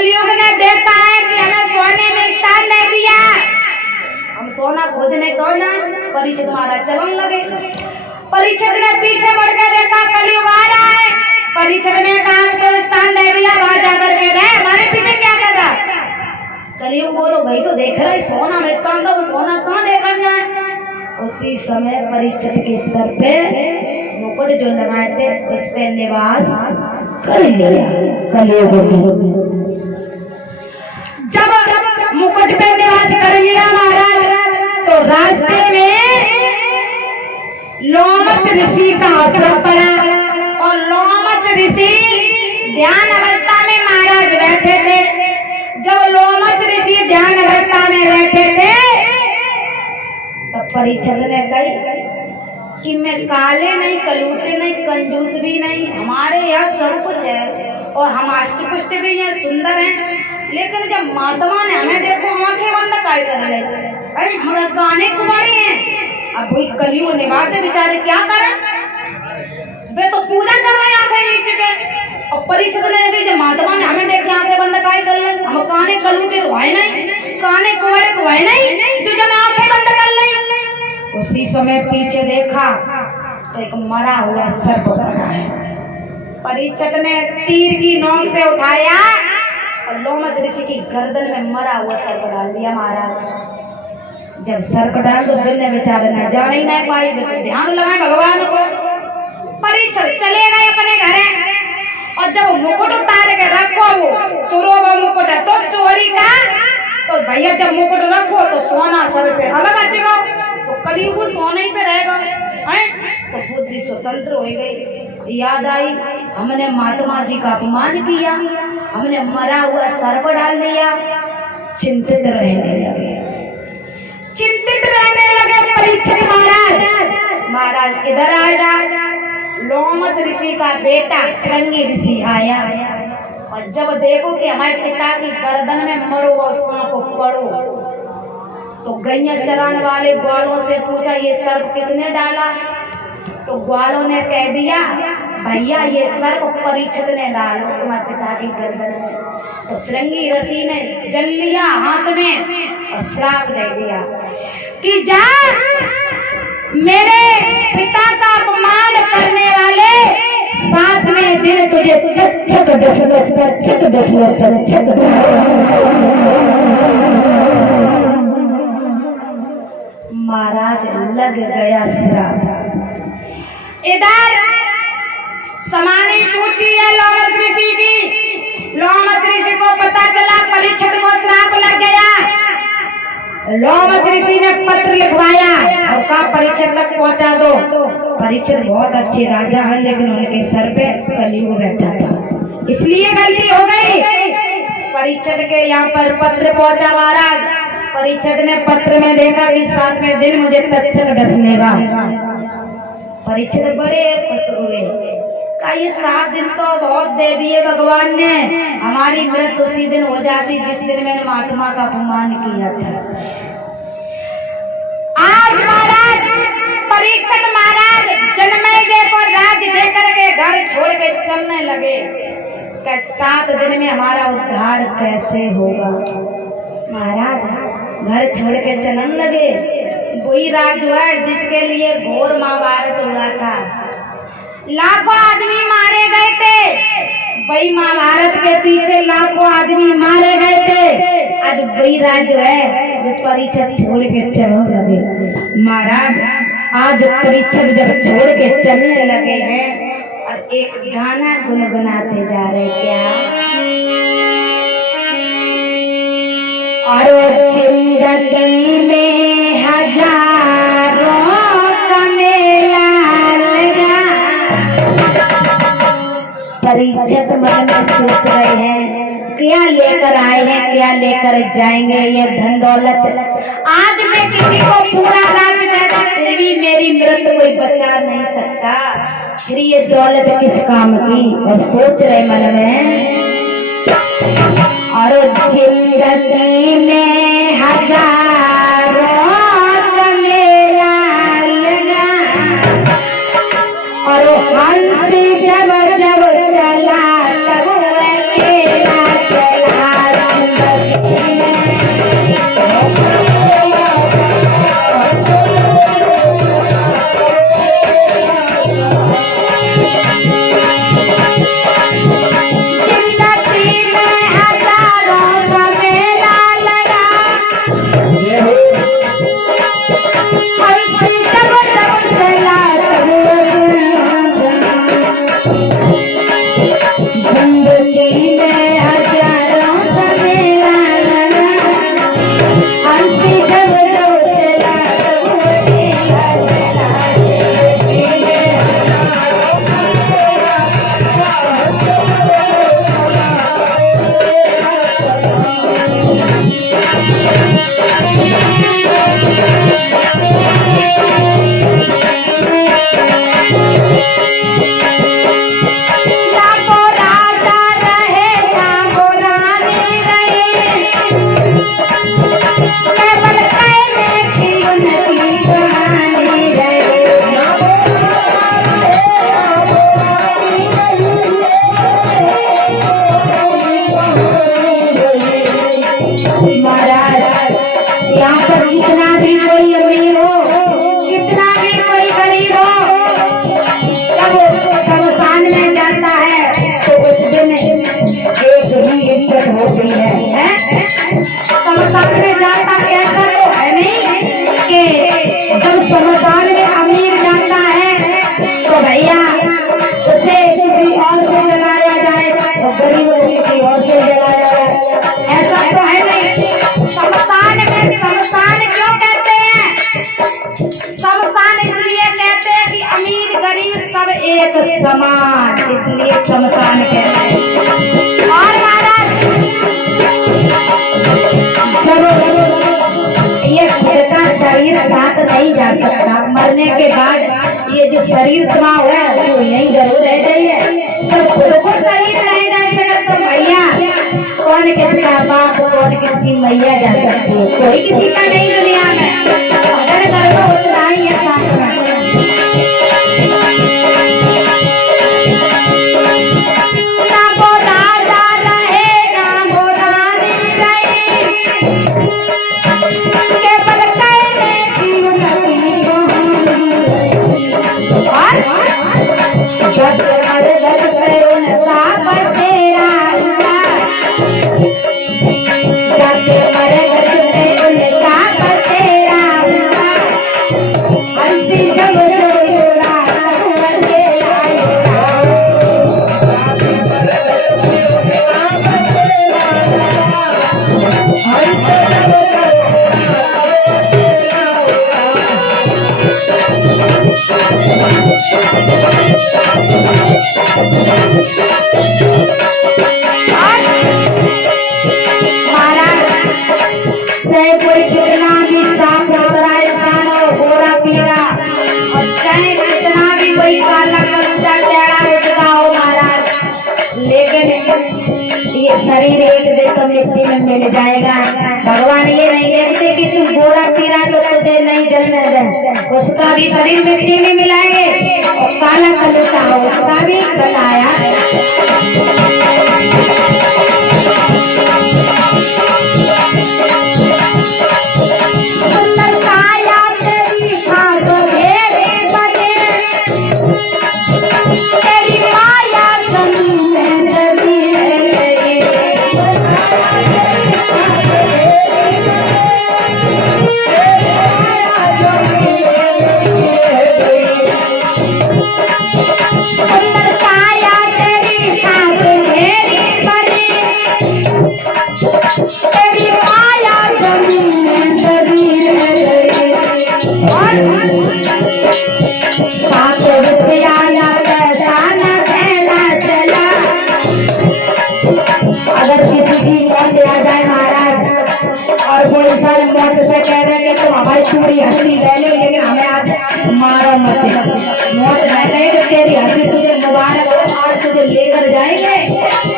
कलयुग ने देखा है कि हमें सोने में स्थान नहीं दिया। हम सोना खोजने को ना परीक्षित महाराज चलन लगे। परीक्षित ने पीछे मुड़ के देखा कलयुग आ रहा है। परीक्षित ने कहा तो स्थान नहीं दिया, वहां जाकर के रहे, हमारे पीछे क्या कर रहा। कलयुग बोलो भाई तो देख रहा है सोना में स्थान, तो सोना कहाँ देखा जाए। उसी समय परीक्षित के सर पे मुकुट जो लगाए थे उस पे निवास कर लिया कलयुग में। जब मुकुट पे निवास कर लिया महाराज, तो रास्ते में लोमस ऋषि का अवसर पड़ा। और लोमस ऋषि ध्यान अवस्था में महाराज बैठे थे। जब लोमस ऋषि ध्यान अवस्था में बैठे थे तब परीक्षित ने कही कि मैं काले नहीं, कलूटे नहीं, कंजूस भी नहीं, हमारे यहाँ सब कुछ है और हम अष्टपुष्ट भी हैं, सुंदर हैं। लेकिन जब महात्मा ने हमें देखो आंखें बंद काय कर ले, अरे हमारे गाने कुमारी हैं। अब वही कलयुग निवास है, बेचारे क्या करें, वे तो पूजा कर रहे हैं आंखें नीचे के। और परीक्षित ने जब महात्मा ने हमें देखे आंखें बंद काय कर ले, हम काने कलूटे तो है नहीं, काने कुमारे तो है नहीं जो जब आंखें बंद कर ले। उसी समय पीछे देखा तो एक मरा हुआ सर्प बना है। परीक्षित ने तीर की नोक से उठाया और लोमस ऋषि की गर्दन में मरा हुआ सर्प डाल दिया महाराज। जब सर्प डाल तो फिर ने बेचारे न जान ही नहीं पाई, ध्यान लगाए भगवान को। परीक्षित चले गए अपने घरे और जब मुकुट उतार के रखो, वो चोरो वो मुकुट तो चोरी का, तो भैया जब मुकुट रखो तो सोना सर से अलग बचेगा, तो कलयुग सोने ही पे रहेगा। तो बुद्धि स्वतंत्र हो गई। याद आई हमने महात्मा जी का अपमान किया, हमने मरा हुआ सर्प डाल दिया। चिंतित रहने लगे, चिंतित रहने लगे परीक्षित महाराज। महाराज इधर आया, लोमस ऋषि का बेटा श्रृंगी ऋषि आया और जब देखो कि हमारे पिता की गर्दन में मरो वो सांप पड़ो, तो गैया चराने वाले ग्वालों से पूछा ये सर्प किसने डाला। तो ग्वालों ने कह दिया भैया ये सर्प परीक्षित ने डाला तुम्हारे पिता की गर्दन में। तो श्रृंगी ऋषि ने जल लिया हाथ में और श्राप दे दिया कि जा मेरे पिता का अपमान करने वाले 7वें दिन तुझे महाराज लग गया श्राप। इधर समानी टूटी है लोमस ऋषि की। लोमस ऋषि को पता चला परीक्षित को श्राप लग गया। लोमस ऋषि ने पत्र लिखवाया और कहा परीक्षित तक पहुंचा दो। परीक्षित बहुत अच्छे राजा हैं लेकिन उनके सर पे कलयुग बैठा था, इसलिए गलती हो गई। परीक्षित के यहाँ पर पत्र पहुंचा महाराज। परीक्षित ने पत्र में देखा कि 7वें दिन मुझे तक्षक डसनेगा। परीक्षित बड़े खुश हुए, कहा ये 7 दिन तो बहुत दे दिए भगवान ने, हमारी मृत्यु उसी दिन हो जाती जिस दिन मैंने महात्मा का अपमान किया था। आज महाराज परीक्षित महाराज जन्मेजय को राज देकर के घर छोड़ के चलने लगे। 7 दिन में हमारा उद्धार कैसे होगा। महाराज घर छोड़ के चलन लगे। वही राज हुआ जिसके लिए घोर महाभारत हुआ था, लाखों आदमी मारे गए थे। वही महाभारत के पीछे लाखों आदमी मारे गए थे। आज वही राज है जो परीक्षित छोड़ के चलने लगे। महाराज आज परीक्षित जब छोड़ के चलने लगे हैं और एक गाना गुनगुनाते जा रहे क्या, और जिंदगी में हजारों का मेला लगा। परीक्षित मन में सोच रहे हैं क्या लेकर आए हैं, क्या लेकर जाएंगे ये धन दौलत। आज मैं किसी को पूरा राज देता फिर भी मेरी मृत्यु कोई बचा नहीं सकता, फिर ये दौलत किस काम की। और सोच रहे मन में, और जिंदगी में हजारों का मेला लगा। और हंस जब जब चला तब अकेला चला। यहाँ पर कितना भी कोई अमीर हो, कितना भी कोई गरीब हो, जब शमशान में जाता है तो उस दिन एक ही इज्जत होती है? शमशान में जाता ऐसा तो है नहीं कि जब शमशान में अमीर जाता है तो भैया उसे किसी और से जलाया जाए और गरीब को किसी और से जलाया जाए, ऐसा तो है नहीं। शमशान क्यों कहते हैं? शमशान इसलिए कहते हैं कि अमीर गरीब सब एक समान, इसलिए शमशान कहते हैं। और महाराज चलो ये खुद का शरीर साथ नहीं जा सकता, मरने के बाद ये जो शरीर समाव है वो यही जरूर रह जाइए। तो खुद को शरीर नहीं जा सकता तो भैया कौन किसका बाप, कौन किसकी मैया जा सकती है? कोई किसी का नहीं दुनिया में। अगर घर को उतना ही है साथ में। ना वो राजा रहे ना वो रानी रही, केवल कहने की उन्नति हो। और जब हर घर पे उनका बसेरा हुआ, जब हर घर पे उनका बसेरा हुआ, हंसी जब जोड़ा बसेरा चाहे कोई कितना भी साफ सुथरा इंसान हो, गोरा पीला, और चाहे कितना भी कोई काला कच्चा टेढ़ा उठता हो महाराज, लेकिन ये शरीर एक दिन तो मिट्टी में मिल जाएगा। भगवान ये नहीं कहते कि तू गोरा पीला तो तुझे नहीं जलने दे, उसका भी शरीर मिट्टी में मिलाएंगे, और काला कलुटा हो उसका भी बताया। सुंदर काया तेरी खाक मेरे बने, तेरी माया जमीन में दबी सुंदर काया तेरी खाक मेरी बने, तेरी माया जमीन में दबी सात रुपया ना पैसा ना कहना चला। अगर किसी की मौत आ जाए महाराज और वो इंसान मौत से कह रहे हैं तो हमारी पूरी हंसी ले लो, लेकिन हमें आज मारो मत, मौत रह गई तो तेरी हंसी तुझे मुबारक हो और तुझे लेकर जाएंगे